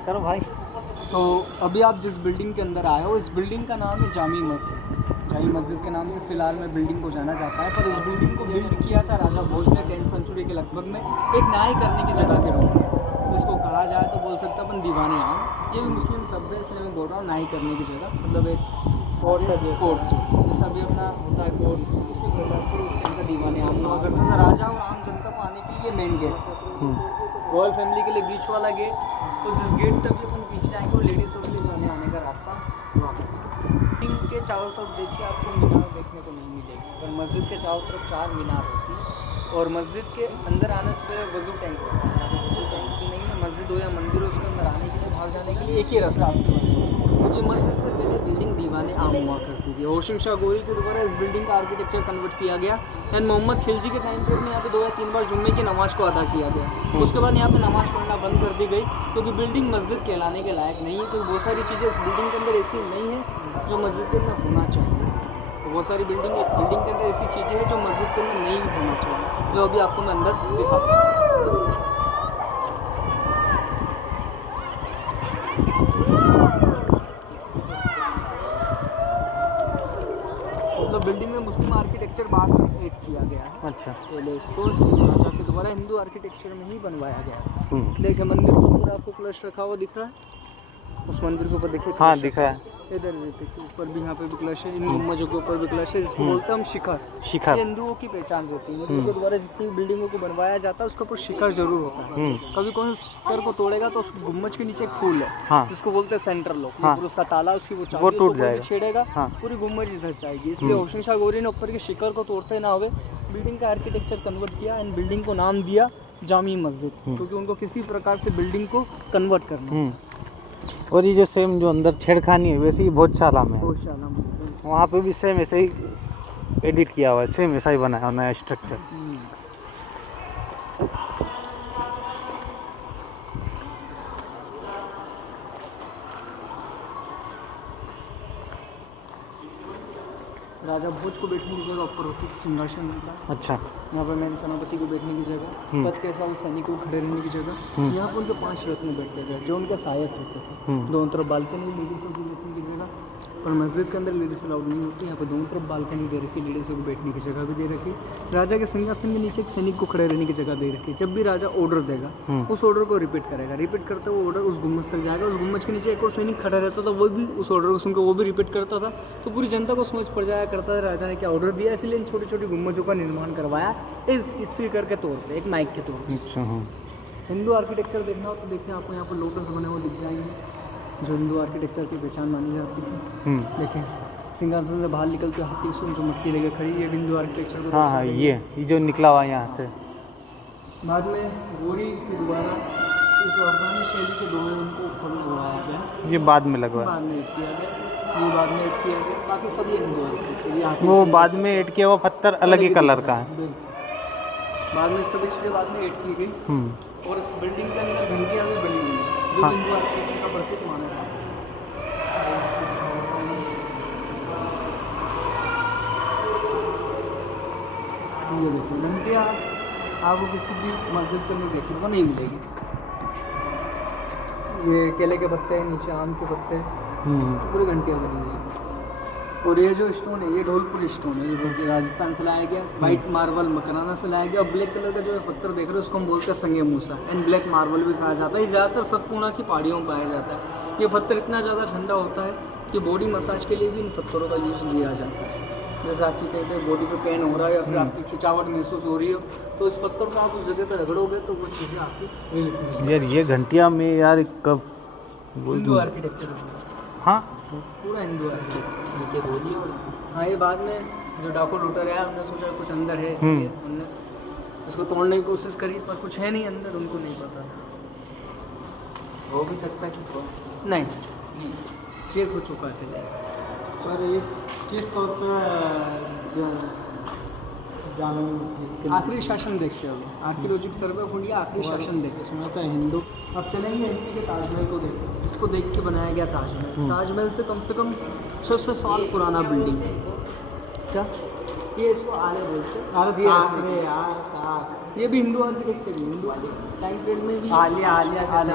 Start करो भाई। तो अभी आप जिस बिल्डिंग के अंदर आए हो, इस बिल्डिंग का नाम है जामी मस्जिद। जामी मस्जिद के नाम से फ़िलहाल में बिल्डिंग को जाना जाता है, पर इस बिल्डिंग को बिल्ड किया था राजा भोज ने 10th सेंचुरी के लगभग में, एक न्याय करने की जगह के रूप में, जिसको कहा जाए तो बोल सकते हैं अपन दीवाने आम। ये भी मुस्लिम शब्द है, इसलिए मैं बोल रहा हूँ न्याय करने की जगह, मतलब एक कोर्ट जैसा भी अपना होता है कोर्ट, उसी प्रकार से उनका दीवाने आम हुआ करता था। राजा और आम जनता को आने के लिए मेन गेट था, रॉयल फैमिली के लिए बीच वाला गेट। तो जिस गेट से अभी अपन पीछे जाएंगे वो लेडीज़ों के लिए जाने आने का रास्ता हुआ। बिल्डिंग के चारों तरफ देखिए आपको मीनार देखने को नहीं मिलेगी, पर मस्जिद के चारों तरफ 4 मीनार होती है। और मस्जिद के अंदर आने से पहले वज़ू टैंक होता है। वज़ू टैंक भी नहीं है, मस्जिद हो या मंदिर हो, उसके अंदर आने के लिए, बाहर जाने के लिए एक ही रास्ते बने। ये मस्जिद से पहले बिल्डिंग दीवाने आम हुआ करती थी। होशिंग शाह गोरी के द्वारा इस बिल्डिंग का आर्किटेक्चर कन्वर्ट किया गया एंड मोहम्मद खिलजी के टाइम पर यहाँ पे 2 या 3 बार जुम्मे की नमाज़ को अदा किया गया। उसके बाद यहाँ पे नमाज़ पढ़ना बंद कर दी गई, क्योंकि बिल्डिंग मस्जिद कहलाने के लायक नहीं है, क्योंकि बहुत सारी चीज़ें इस बिल्डिंग के अंदर ऐसी नहीं है जो मस्जिद के अंदर होना चाहिए। तो बहुत सारी बिल्डिंग के अंदर ऐसी चीज़ें हैं जो मस्जिद के अंदर नहीं भी होना चाहिए, जो अभी आपको मैं अंदर दिखाता हूँ। मतलब बिल्डिंग में मुस्लिम आर्किटेक्चर बाद में ऐड किया गया है। अच्छा, पहले इसको राजा के द्वारा हिंदू आर्किटेक्चर में ही बनवाया गया। देखिए मंदिर के ऊपर आपको कलश रखा हुआ दिख रहा है, उस मंदिर के ऊपर देखिए। हाँ दिखा है। इधर देखिए ऊपर भी, यहाँ पे भी कलश है, इन गुम्बजों के ऊपर भी कलश है, जिसको बोलते हैं हम शिखर। ये हिंदुओं की पहचान होती है। हिंदुओं के द्वारा जितनी बिल्डिंगों को बनवाया जाता है उसके ऊपर शिखर जरूर होता है। कभी कोई शिखर को तोड़ेगा तो उस गुम्बज के नीचे एक फूल है, जिसको बोलते हैं सेंट्रल लॉक, और उसका ताला, उसकी वो टूट जाएगा, छेड़ेगा, पूरी गुम्बज इधर जाएगी। इसलिए होशिंग शाह गोरी ने ऊपर के शिखर को तोड़ते ना हुए बिल्डिंग का आर्किटेक्चर कन्वर्ट किया एंड बिल्डिंग को नाम दिया जामी मस्जिद, क्योंकि उनको किसी प्रकार से बिल्डिंग को कन्वर्ट करना। और ये जो सेम जो अंदर छेड़खानी है वैसे ही भोजशाला में, वहाँ पे भी सेम ऐसे ही एडिट किया हुआ है, सेम ऐसा ही बना है नया स्ट्रक्चर। राजा भोज को बैठने की जगह ऊपर होती थी, सिंहासन मिलता है। अच्छा, यहाँ पर मैंने सेनापति को बैठने की जगह, पद के साथ सैनिकों को खड़े रहने की जगह। यहाँ पर उनके 5 रत्न बैठते थे जो उनके सहायक होते थे। दोनों तरफ बालकनी लेडीज़ों की बैठने की जगह, पर मस्जिद के अंदर लेडीज़ अलाउड नहीं होती। यहाँ पर दोनों तरफ बालकनी दे रखी, लेडीज़ों को बैठने की जगह भी दे रखी। राजा के सिंहासन के नीचे एक सैनिक को खड़े रहने की जगह दे रखी। जब भी राजा ऑर्डर देगा उस ऑर्डर को रिपीट करेगा, रिपीट करते हुए ऑर्डर उस गुम्बज तक जाएगा। उस गुम्बज के नीचे एक और सैनिक खड़ा रहता था, वो भी उस ऑर्डर को सुनकर वो भी रिपीट करता था। तो पूरी जनता को समझ पड़ जाया करता था राजा ने क्या ऑर्डर दिया, इसलिए इन छोटी छोटी गुम्बजों का निर्माण करवाया इस स्पीकर के तौर पर, एक माइक के तौर पर। अच्छा, हाँ। हिंदू आर्किटेक्चर देखना हो तो देखिए आपको यहाँ पर लोटस बने हुए दिख जाएंगे, जो हिंदू आर्किटेक्चर की पहचान मानी जाती है। देखिए सिंहासन से बाहर निकल के हाथी सुन जो मटकी लेकर खड़ी है, हिंदू आर्किटेक्चर को। हाँ, ये जो निकला हुआ यहाँ से। बाद में गोरी के द्वारा इस अफगानी शैली के द्वारा उनको ऊपर उड़ाया गया, ये बाद में लगवा, बाद में ऐड किया गया, ये बाद में ऐड किया गया। बाकी सब ये हिंदू आर्किटेक्चर, वो बाद में ऐड किया हुआ पत्थर अलग ही कलर का है। बाद में सभी चीज़ें बाद में ऐड की गई। और इस बिल्डिंग के अंदर घंटियाँ भी बनी हुई हैं, जो हिंदू आर्किटेक्चर का प्रतीक माना जाता है। ये देखिए घंटियाँ आपको किसी भी मस्जिद पे नहीं देखने को नहीं मिलेगी। ये केले के पत्ते हैं, नीचे आम के पत्ते, पूरी घंटियाँ बनी हुई हैं। और ये जो स्टोन है ये ढोलपुर स्टोन है, ये राजस्थान से लाया गया। वाइट मार्बल मकराना से लाया गया। और ब्लैक कलर का जो है पत्थर देख रहे हो उसको हम बोलते हैं संगे मूसा एंड ब्लैक मार्बल भी कहा जाता है। ये ज़्यादातर सतपुड़ा की पहाड़ियों में पाया जाता है। ये पत्थर इतना ज़्यादा ठंडा होता है कि बॉडी मसाज के लिए भी इन पत्थरों का यूज़ लिया जाता है। जैसे आपकी कहीं पे बॉडी पे पेन हो रहा है या फिर आपकी खिंचावट महसूस हो रही हो, तो इस पत्थर को आप उस जगह पे रगड़ोगे तो वो चीज़ें आपकी रिलीफ मिलेगी। यार ये घंटिया में यार कब हिंदू आर्किटेक्चर, हाँ पूरा हिंदू आर्किटेक्चर। हाँ, ये बाद में जो डाकू लूटर है उन्होंने सोचा कुछ अंदर है, इसलिए उन्होंने इसको तोड़ने की कोशिश करी, पर कुछ है नहीं अंदर, उनको नहीं पता था। हो भी सकता है कि नहीं चेक हो चुका है। पर ये किस तौर पर आखिरी शासन देखिए, अभी आर्कियोलॉजिकल सर्वे ऑफ इंडिया आखिरी शासन देखिए, इसमें होता है हिंदू। अब चलेंगे एमपी के ताजमहल को देखिए, जिसको देख के बनाया गया ताजमहल। ताजमहल से कम 600 साल पुराना बिल्डिंग है। क्या ये इसको आले बोलते हैं। अरे यार ये भी हिंदू आर्किटेक्चर है, हिंदू टाइम पीरियड में भी आलिया आलिया आले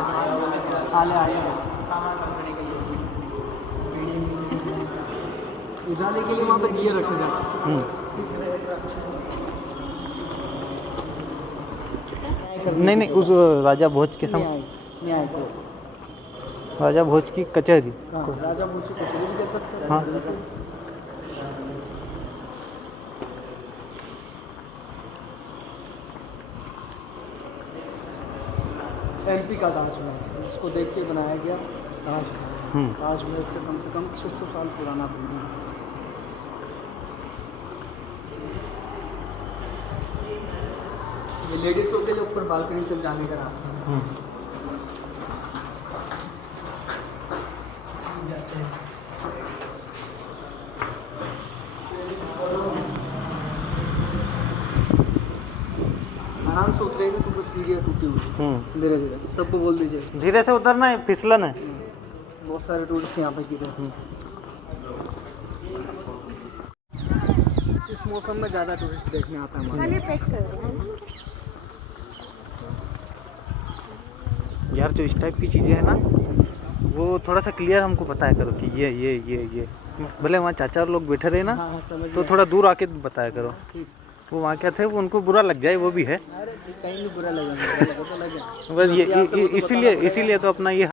उजाले के लिए वहाँ पर दिए रखे जाते हैं। नहीं नहीं, उस राजा भोज के समय न्याय राजा भोज की कचहरी। राजा भोज की कचहरी भी कह सकते हैं। हाँ। एमपी का ताजमहल, जिसको देख के बनाया गया ताजमहल। ताजमहल से कम 600 साल पुराना बिल्डिंग है। ये लेडीज़ों के लिए ऊपर बालकनी तक जाने का रास्ता है। आराम से उतरेंगे तो कुछ सीढ़ियाँ टूटी हुई, धीरे धीरे सबको बोल दीजिए धीरे से उतरना है, फिसलन है। बहुत सारे टूरिस्ट यहाँ पे गिरे। इस मौसम में ज़्यादा टूरिस्ट देखने आता है हमारे। यार जो इस टाइप की चीज़ें हैं ना, वो थोड़ा सा क्लियर हमको बताया करो कि ये भले वहाँ चाचा लोग बैठे रहे ना, हाँ, समझ तो गया। थोड़ा दूर आके बताया करो। ठीक। वो वहाँ क्या थे, वो उनको बुरा लग जाए, वो भी है। अरे कहीं भी बुरा लगेगा, बुरा लगे तो लगे। बस ये इसीलिए तो अपना ये